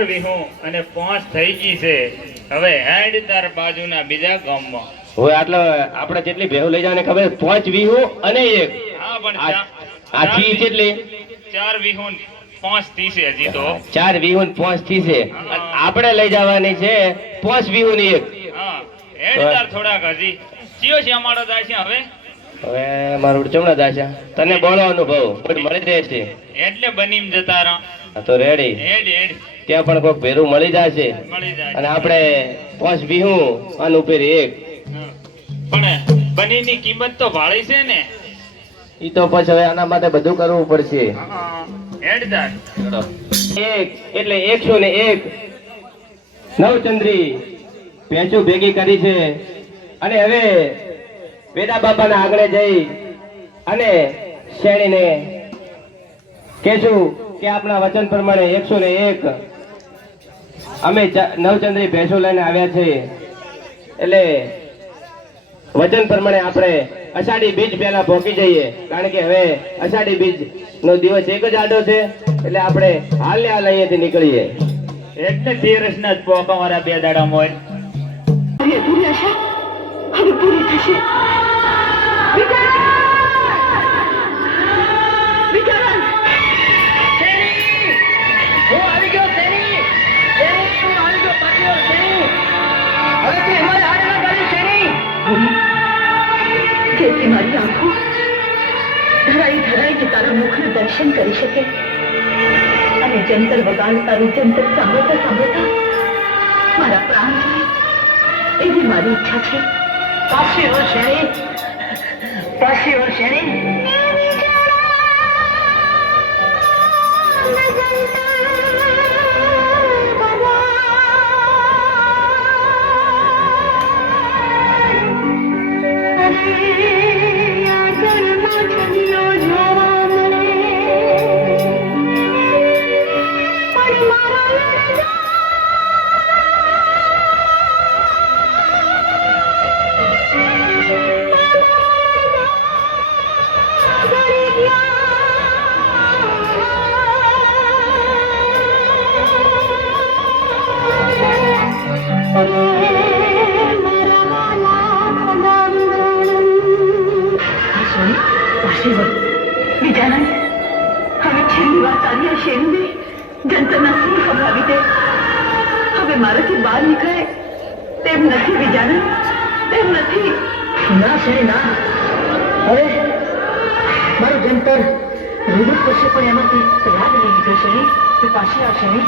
4 વીહું અને 5 થઈ ગઈ છે. હવે હેડ તાર બાજુના બીજા ગામમાં. હવે આટલે આપણે જેટલી ભેહું લઈ જવાની ખબર 5 વીહું અને 1. હા પણ આ થી કેટલી 4 વીહું 5 થી છે હજી તો. 4 વીહું 5 થી છે. આપણે લઈ જવાની છે 5 વીહું ની 1. હા હેડ તાર થોડાક હજી ચિયો છે અમારો જાય છે હવે. હવે મારું ચમડા દાશા તને બોલો અનુભવ પણ મળી રહે છે એટલે બનીમ જતા રહા. તો રેડી હેડ હેડ ત્યાં પણ કોઈક ભેરું મળી જશે મળી જાય. અને આપણે 5 વીહું અને ઉપર 1. પણ બનીની કિંમત તો ભાળી છે ને. ઈ તો પછી હવે આના માટે બધું કરવું પડશે. હેડ તાર 1 એટલે 101 નવચંદ્રી ભેંસું ભેગી કરી છે. અને હવે વેદા બાપાના આગળ જઈ અને શેણીને કહેશું કે આપણા વચન પ્રમાણે 101 અમે નવચંદ્રી ભેંસો લઈને આવ્યા છે. એટલે વચન પ્રમાણે આપણે અષાઢી બીજ પહેલા પહોંચી જઈએ, કારણ કે હવે અષાઢી બીજ નો દિવસ એક જ આડો છે. એટલે આપણે હાલ ને હાલ અહીંયાથી નીકળીએ. એટલે 13 ના જ પોકા મારા 2 દાડા મોય. પૂરી આશા હવે પૂરી થશે. જેથી મારી આંખો ધરાઈ ધરાઈને તારા મુખનું દર્શન કરી શકે અને જંતર વગાડતાનું જંતર સાંભળતા સાંભળતા મારા પ્રાણ જાય એવી મારી ઈચ્છા છે. પાછી વર્ષેણી બીજાનંદ હવે છેલ્લી વાર તારી આ શેરીને જંતરના સુર સંભળાવી દે. હવે મારાથી બહાર નીકળે તેમ નથી બીજાનંદ, તેમ નથી. ના શેરી ના, હવે મારું જંતર રૂડું થશે પણ એમાંથી રાગ નહીં નીકળે. શેરી તું પાછી આ શેરી.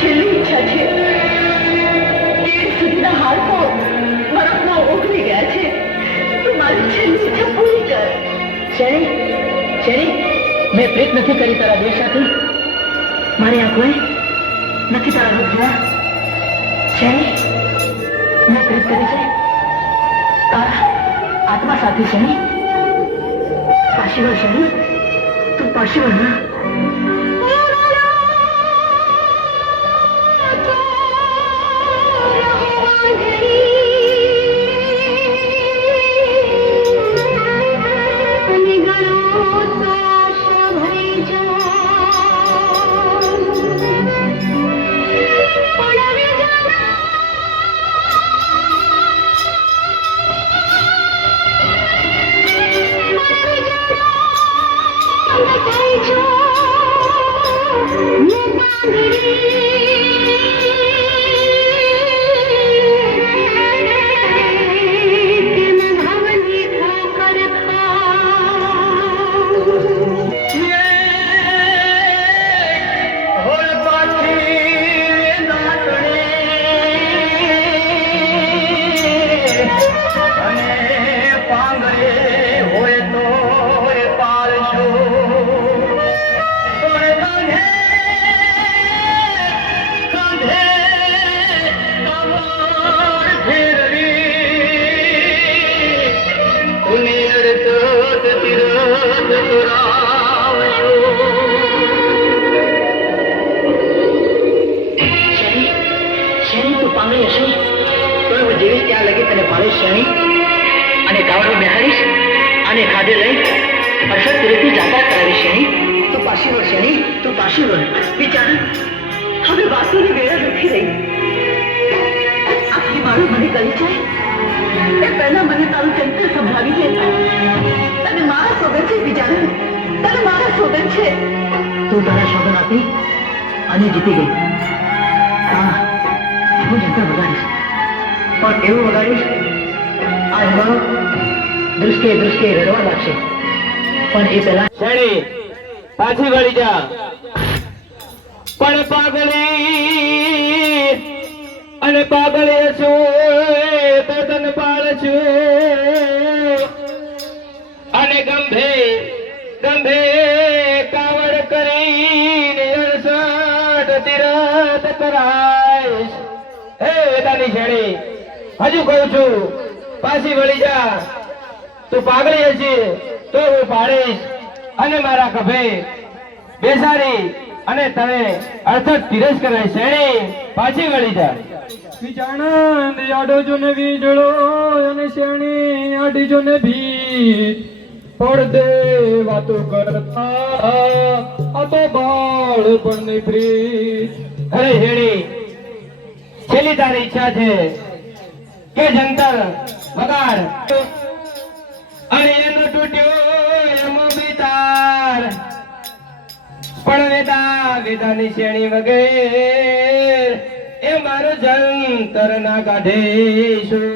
છેલ્લી ઈચ્છા છે. પેટ સુધીના હાડકો બરફમાં ઓગળી ગયા છે. તું મારી છેલ્લી ઈચ્છા પૂરી કર. શેરી, મેં પ્રીત નથી કરી તારા દેશ સાથે. મારી આંખોએ નથી તારા રૂપ જોયા. શેરી, મેં પ્રીત કરી છે તારા આત્મા સાથે. શેરી, પાછી વળ. શેરી, તું પાછી વળ ના. બાવડું બેહાડીશ અને ખાધે લઈ હર્ષદ તીરથની જાત્રા કરાવીશ શેણી. તું પાછી વળ શેણી, તું પાછી વળ. બિચારા હવે વાતોની વેળા નથી રહી. આખી મારું મને કરી જાય એ પહેલા મને તારું ચરિત્ર સંભળાવી દે. તને મારા સોગન છે બિચારા, તને મારા સોગન છે. તું તારા સોગન આપી અને જીતી ગઈ. હા, હું જંતર વગાડીશ, પણ એવું વગાડીશ આ હિમાલય દૃષ્ટિએ દૃષ્ટિએ રડવા લાગશે. પણ એ પહેલા શેણી પાછી વળી જા. પણ પાગલી અને પાગલે છું તો તન પાળ છું અને ગંભે ગંભે કાવડ કરીને 68 તીરથ કરાઈશ. હે વેદાની શેણી, હજુ કહું છું પાછી વળી જા. તું પાગળી હશે તો હું પાડીશ અને મારા ખભે બેસાડી અને તને અર્થક તીરથ કરાય. શેણી પાછી વળી જા. વિચાણંદ આડો જો ને વીજળો અને શેણી આડી જો ને ભીત પડદે વાતો કરતા આ તો બાળપણની પ્રીત. અરે શેણી, છેલ્લી તારી ઈચ્છા છે કે જંતર વગાડ અને એનો તૂટ્યો એમો બિતાર. પણ વેદાની શેણી વગેર એ મારો જંતર ના કાઢે સુર.